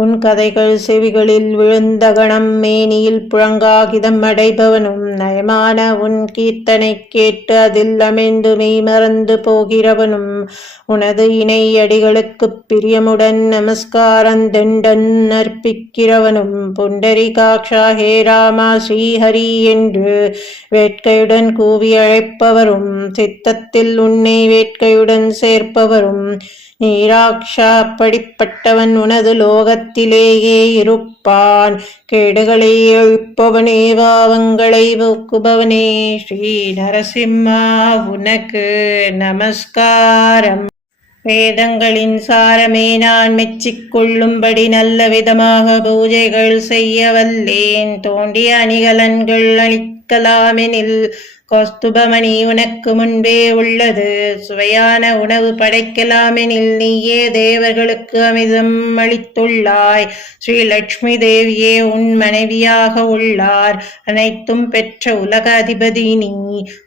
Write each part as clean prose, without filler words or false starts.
உன் கதைகள் செவிகளில் விழுந்த கணம் மேனியில் புழங்காகிதம் அடைபவனும் நயமான உன் கீர்த்தனை கேட்டு அதில் அமைந்து மெய் மறந்து போகிறவனும் உனது இணை அடிகளுக்குப் பிரியமுடன் நமஸ்காரந்தெண்டன் அர்ப்பிக்கிறவனும் புண்டரிகாக்ஷா ஹே ராமா ஸ்ரீஹரி என்று வேட்கையுடன் கூவி அழைப்பவரும் சித்தத்தில் உன்னை வேட்கையுடன் சேர்ப்பவரும் நீராக்ஷா அப்படிப்பட்டவன் உனது லோகத்திலேயே இருப்பான். கேடுகளை எழுப்பவனே பாவங்களை போக்குபவனே ஸ்ரீ நரசிம்மா உனக்கு நமஸ்காரம். வேதங்களின் சாரமே நான் மெச்சிக்கொள்ளும்படி நல்ல விதமாக பூஜைகள் செய்ய வல்லேன். தோண்டிய அணிகலன்கள் அளிக்கலாமெனில் கௌஸ்துபமணி உனக்கு முன்பே உள்ளது. சுவையான உணவு படைக்கலாமெனில் நீயே தேவர்களுக்கு அமிர்தம் அளித்துள்ளாய். ஸ்ரீ லட்சுமி தேவியே உன் மனைவியாக உள்ளார். அனைத்தும் பெற்ற உலக அதிபதி நீ.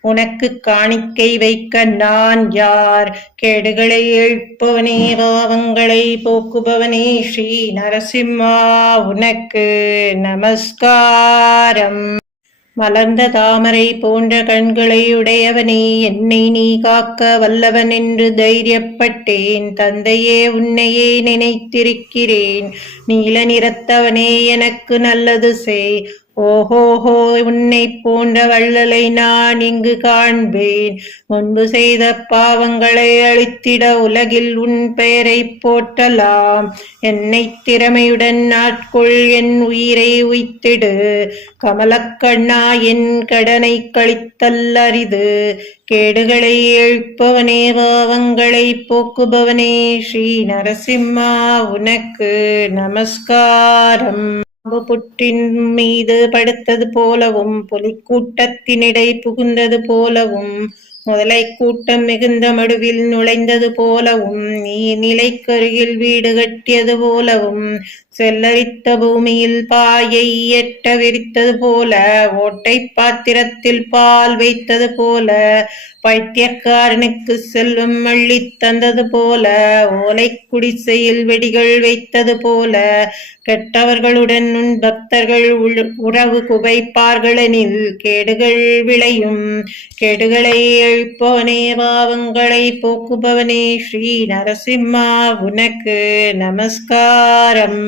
உனக்கு காணிக்கை வைக்க நான் யார்? கேடுகளை எழுப்பவனே பாவங்களை போக்குபவனே ஸ்ரீ நரசிம்மா உனக்கு நமஸ்காரம். மலர்ந்த தாமரை போன்ற கண்களை உடையவனே என்னை நீ காக்க வல்லவன் என்று தைரியப்பட்டேன். தந்தையே உன்னையே நினைத்திருக்கிறேன். நீல நிறத்தவனே எனக்கு நல்லது செய். ஓஹோஹோ உன்னை போன்ற வள்ளலை நான் இங்கு காண்பேன். முன்பு செய்த பாவங்களை அழித்திட உலகில் உன் பெயரை போற்றலாம். என்னை திறமையுடன் ஆட்கொள், என் உயிரை உய்த்திடு. கமலக்கண்ணா என் கடனை கழித்தல் அரிது. கேடுகளை எழுப்பவனே பாவங்களை போக்குபவனே ஸ்ரீ நரசிம்மா உனக்கு நமஸ்காரம். புற்றின் மீது படுத்தது போலவும் புலிக்கூட்டத்தினிடை புகுந்தது போலவும் முதலை கூட்டம் மிகுந்த மடுவில் நுழைந்தது போலவும் நீ நிலைக்கருகில் வீடு கட்டியது போலவும் செல்லரித்த பூமியில் பாயை எட்ட விரித்தது போல ஓட்டை பாத்திரத்தில் பால் வைத்தது போல பைத்தியக்காரனுக்கு செல்வம் அள்ளி தந்தது போல ஓலை குடிசையில் வெடிகள் வைத்தது போல கெட்டவர்களுடன் உன் பக்தர்கள் உறவு குவைப்பார்களெனில் கேடுகள் விளையும். கேடுகளை எழுப்பவனே பாவங்களை போக்குபவனே ஸ்ரீ நரசிம்மா உனக்கு நமஸ்காரம்.